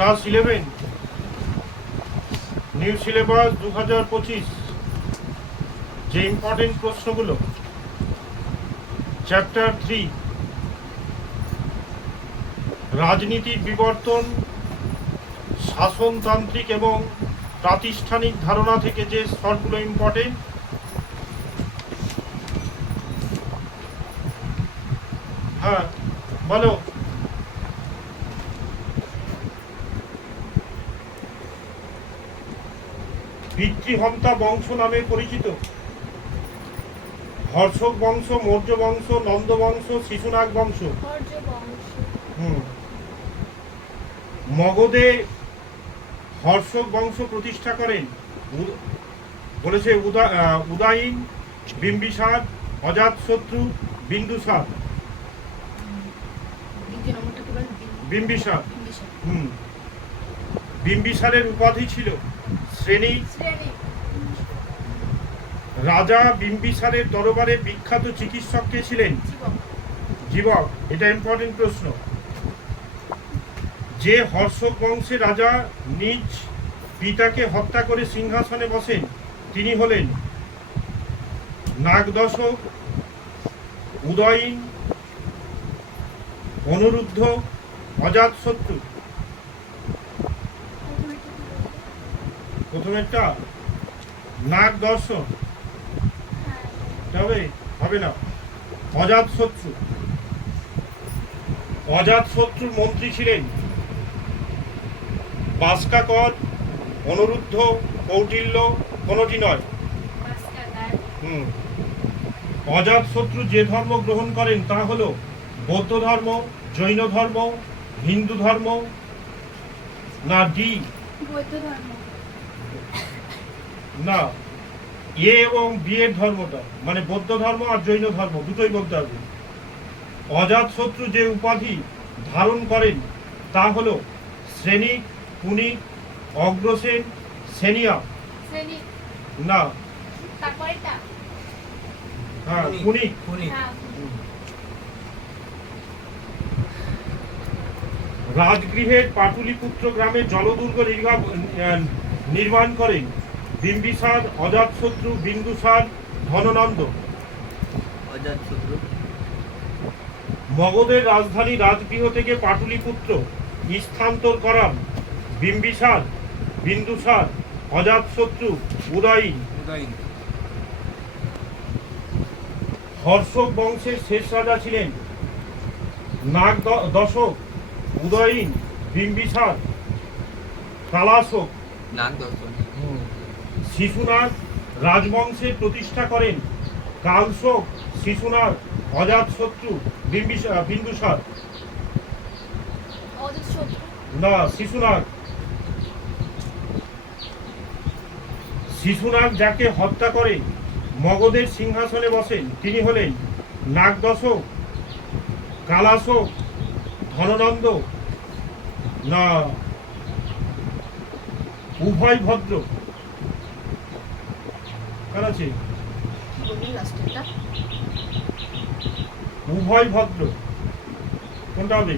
Class 11 new syllabus 2025 যে important প্রশ্নগুলো chapter 3 রাজনীতির বিবর্তন শাসনতান্ত্রিক এবং প্রাতিষ্ঠানিক ধারণা থেকে যে স্তরগুলো ইম্পর্টেন্ট হ্যাঁ বলো পিতৃহন্তা বংশ নামে পরিচিত হর্ষক বংশ, মৌর্য বংশ, নন্দ বংশ, শিশুনাগ বংশ। মগধে হর্ষক বংশ প্রতিষ্ঠা করেন বলেছে উদয়ন, বিম্বিসার, অজাতশত্রু, বিন্দুসার। বিম্বিসার বিম্বিসারের উপাধি ছিল শ্রেণী। রাজা বিম্বিসারের দরবারে বিখ্যাত চিকিৎসক কে ছিলেন? জীবক। এটা ইম্পর্টেন্ট প্রশ্ন। যে হর্ষক বংশের রাজা নিজ পিতাকে হত্যা করে সিংহাসনে বসেন তিনি হলেন নাগদশক, উদয়ন, অনুরুদ্ধ, অজাতশত্রু। প্রথমেরটা নাগদর্শন হবে না। অজাতশত্রু। অজাতশত্রুর মন্ত্রী ছিলেন বাস্কাকর, অনুরুদ্ধ, কৌটিল্য, কোনটি নয়। অজাতশত্রু যে ধর্ম গ্রহণ করেন তা হল বৌদ্ধ ধর্ম, জৈন ধর্ম, হিন্দু ধর্ম না ডি? না, এ এবং বি এর ধর্মটা, মানে বৌদ্ধ ধর্ম আর জৈন ধর্ম দুটোই বলতে হবে। অজাতশত্রু যে উপাধি ধারণ করেন তা হল শ্রেণিক, পুনিক, অগ্রসেন, সেনিয়া। না, হ্যাঁ পুনিক। রাজগৃহের পাটুলিপুত্র গ্রামে জলদুর্গ নির্মাণ করেন বিম্বিসার, অজাতশত্রু, বিন্দুসার, ধননন্দ। মগধের রাজধানী রাজগৃহ থেকে পাটুলিপুত্র স্থানান্তর করান বিম্বিসার, বিন্দুসার, অজাতশত্রু, উদয়ন। হর্ষক বংশের শেষ রাজা ছিলেন নাগদশক, উদয়ন, বিম্বিসার, কালাশক। শিশুনাগ রাজবংশের প্রতিষ্ঠা করেন কালশোক, শিশুনাগ, অজাতশত্রু, বিন্দুসার। না, শিশুনাগ। শিশুনাগ যাকে হত্যা করে মগধের সিংহাসনে বসেন তিনি হলেন নাগদশক, কালাশোক, ধননন্দ না উভয় ভদ্র। কার আছে? উভয় ভদ্র কোনটা হবে?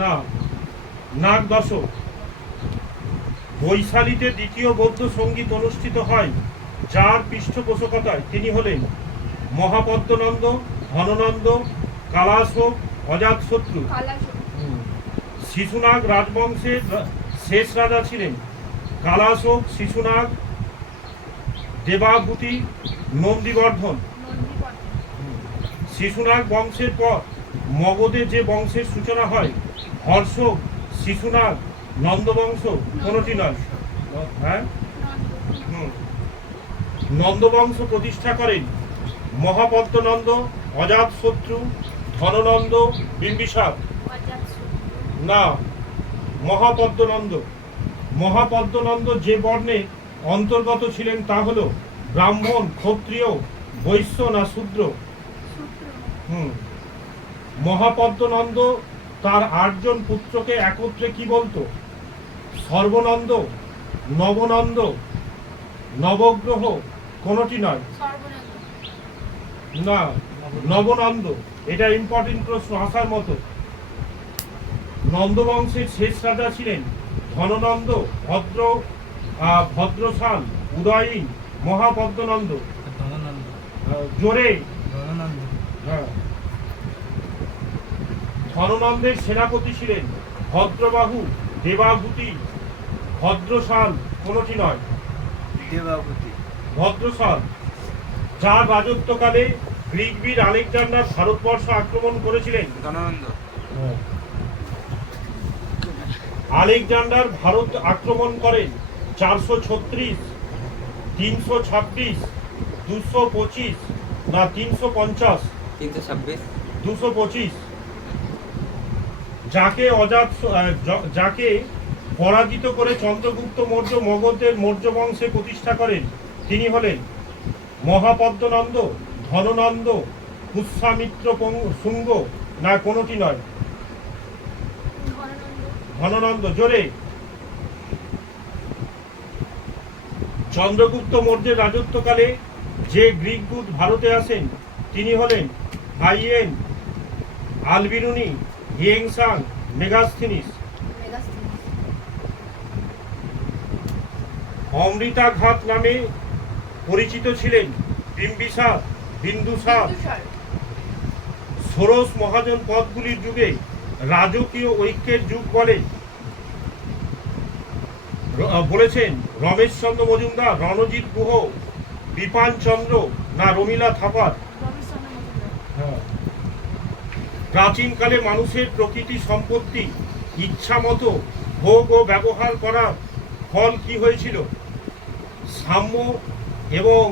না, নাগদশক। বৈশালীতে দ্বিতীয় বৌদ্ধ সঙ্গীত অনুষ্ঠিত হয় যার পৃষ্ঠপোষকতায় তিনি হলেন মহাপদ্মনন্দ, ধননন্দ, কালাশোক, অজাতশত্রু। শিশুনাগ রাজবংশের শেষ রাজা ছিলেন কালাশোক, শিশুনাগ, দেবাভূতি, নন্দীবর্ধন। শিশুনাগ বংশের পর মগধে যে বংশের সূচনা হয় হর্ষক, শিশুনাগ, নন্দবংশ কোনটি নয়। হ্যাঁ, নন্দবংশ প্রতিষ্ঠা করেন মহাপদ্মনন্দ, অজাতশত্রু, ধননন্দ, বিম্বিসার। না, মহাপদ্মনন্দ। মহাপদ্মনন্দ যে বর্ণে অন্তর্গত ছিলেন তা হল ব্রাহ্মণ, ক্ষত্রিয়, বৈশ্য না শূদ্র? মহাপদ্মনন্দ তার 8 জন পুত্রকে একত্রে কি বলতো? সর্বনন্দ, নবনন্দ, নবগ্রহ কোনটি নয়। না, নবনন্দ। এটা ইম্পর্টেন্ট প্রশ্ন, আসার মতো। নন্দবংশের শেষ রাজা ছিলেন ধননন্দ, ভদ্রসাল, উদয়ীন, মহাপদ্মনন্দ। ধননন্দ। জোরে। ধননন্দ। হ্যাঁ। ধননন্দের সেনাপতি ছিলেন ভদ্রবাহু, দেবাভূতি, ভদ্রসাল, কোনটি নয়। দেবাভূতি। ভদ্রসাল, যার রাজত্বকালে গ্রিক বীর আলেকজান্ডার ভারতবর্ষ আক্রমণ করেছিলেন। ধননন্দ। আলেকজান্ডার ভারত আক্রমণ করেন 436, 326, 225 না 350, 326, 225। যাকে পরাজিত করে চন্দ্রগুপ্ত মৌর্য মগধের মৌর্য বংশে প্রতিষ্ঠা করেন তিনি হলেন মহাপদ্মনন্দ, ধননন্দ, পুষ্যামিত্র শুঙ্গ না কোনটি নয়। ধননন্দ। জোরে। চন্দ্রগুপ্ত মৌর্যের রাজত্বকালে যে গ্রিক দূত ভারতে আসেন তিনি হলেন হাইয়েন, আলবিরুনি, হিয়েংসাং, মেগাস্থিনিস। অমৃতাঘাত নামে পরিচিত ছিলেন বিন্দুসার। ষোড়শ মহাজন পদগুলির যুগে রাজকীয় ঐক্যের যুগ বলেছেন রমেশচন্দ্র মজুমদার, রণজিৎ গুহ, বিপান চন্দ্র না রমিলা থাপার। হ্যাঁ। প্রাচীনকালে মানুষের প্রকৃতি সম্পত্তি ইচ্ছা মতো ভোগ ও ব্যবহার করার ফল কি হয়েছিল? সাম্য এবং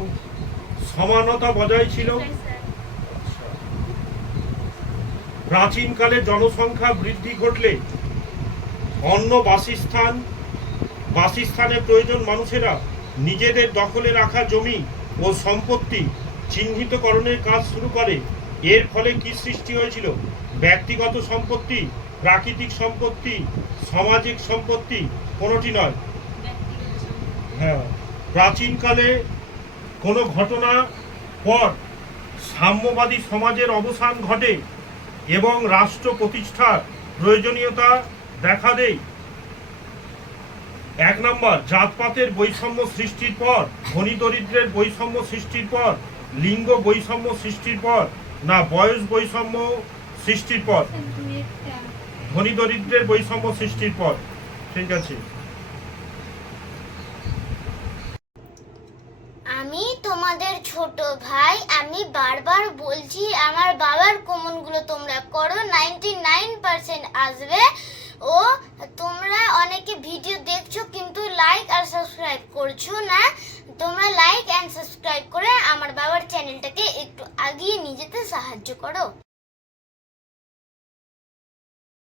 সমানতা বজায় ছিল। প্রাচীনকালে জনসংখ্যা বৃদ্ধি ঘটলে অন্য বাসস্থানের প্রয়োজন মানুষেরা নিজেদের দখলে রাখা জমি ও সম্পত্তি চিহ্নিতকরণের কাজ শুরু করে। এর ফলে কি সৃষ্টি হয়েছিল? ব্যক্তিগত সম্পত্তি, প্রাকৃতিক সম্পত্তি, সামাজিক সম্পত্তি, কোনটি নয়। হ্যাঁ। প্রাচীনকালে কোনো ঘটনা পর সাম্যবাদী সমাজের অবসান ঘটে এবং রাষ্ট্র প্রতিষ্ঠার প্রয়োজনীয়তা দেখা দেয়। 1 নম্বর, জাতপাতের বৈষম্য সৃষ্টির পর, ধনী দরিদ্রের বৈষম্য সৃষ্টির পর, লিঙ্গ বৈষম্য সৃষ্টির পর না বয়স বৈষম্য সৃষ্টির পর? ধনী দরিদ্রের বৈষম্য সৃষ্টির পর। ঠিক আছে। আমি তোমাদের ছোট ভাই, আমি বারবার বলছি আমার বাবার কমেন্টগুলো তোমরা করো, 99% আসবে। ও তোমরা অনেকে ভিডিও দেখছো কিন্তু লাইক আর সাবস্ক্রাইব করছো না। তোমরা লাইক এন্ড সাবস্ক্রাইব করে আমার বাবার চ্যানেলটাকে একটু এগিয়ে নিয়ে যেতে সাহায্য করো।